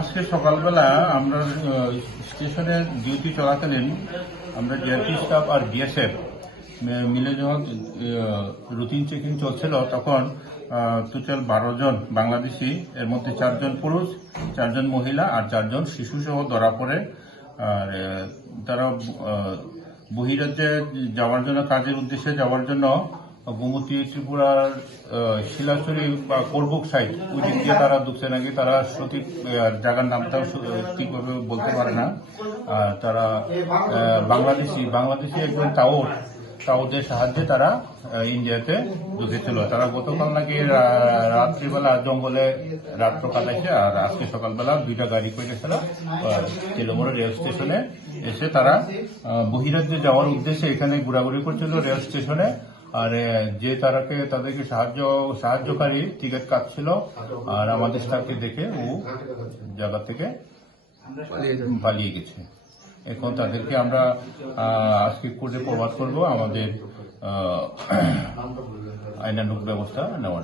আজকে সকালবেলা আমরা স্টেশনে ডিউটি চলাকালীন আমরা ডিআরপি স্টাফ আর বিএসএফ মিলে যখন রুটিন চেকিং চলছিল, তখন টোটাল বারো জন বাংলাদেশি, এর মধ্যে চারজন পুরুষ, চারজন মহিলা আর চারজন শিশু সহ ধরা পড়ে। আর তারা বহিরাজ্যে যাওয়ার জন্য, কাজের উদ্দেশ্যে যাওয়ার জন্য গোমতী, ত্রিপুরার শিলাচুরি বা করবুক সাইড ওই দিক দিয়ে তারা ঢুকছে নাকি? তারা সঠিক জায়গার নামটাও ঠিকভাবে বলতে পারে না। আর তারা বাংলাদেশি বাংলাদেশি একজন টাউট টাউদের সাহায্যে তারা ইন্ডিয়াতে ঢুকেছিল তারা গতকাল নাকি রাত্রিবেলা জঙ্গলে রাত্র কাটাইছে আর আজকে সকালবেলা দুইটা গাড়ি করে গেছিল তেলমোড়া রেল স্টেশনে এসে তারা বহিরাজ্যে যাওয়ার উদ্দেশ্যে এখানে ঘোরাঘুরি করছিল। রেল স্টেশনে আর যে তারাকে তাদেরকে সাহায্য সাহায্যকারী টিকিট কাটছিল আর আমাদের স্টাফকে দেখে ও জায়গা থেকে পালিয়ে গেছে। এখন তাদেরকে আমরা আজকে কোর্টে প্রবাদ করব আমাদের আইনানুক ব্যবস্থা নেওয়ার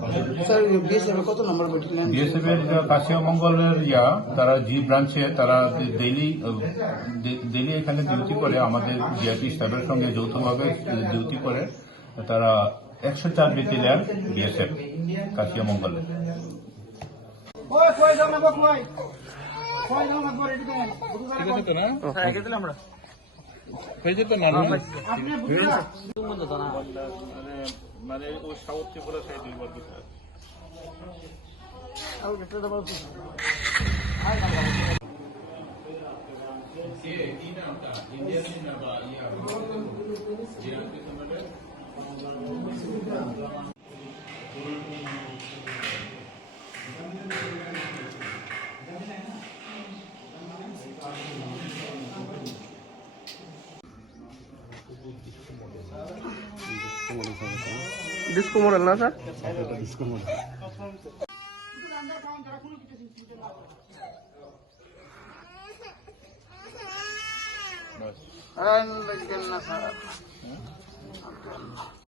বিএসএফ এর কাশিয়ামঙ্গলের ইয়া তারা জি ব্রাঞ্চে তারা ডেইলি ডেইলি এখানে ডিউটি করে আমাদের জিআরপি স্টাফের সঙ্গে যৌথভাবে ডিউটি করে। তারা একশো চার ব্যাটালিয়ান বিএসএফ কাশিয়ামঙ্গলে ওই কই যাও না কই কই যাও না কই ডিসকো মডেল না স্যার আর লাগেন না স্যার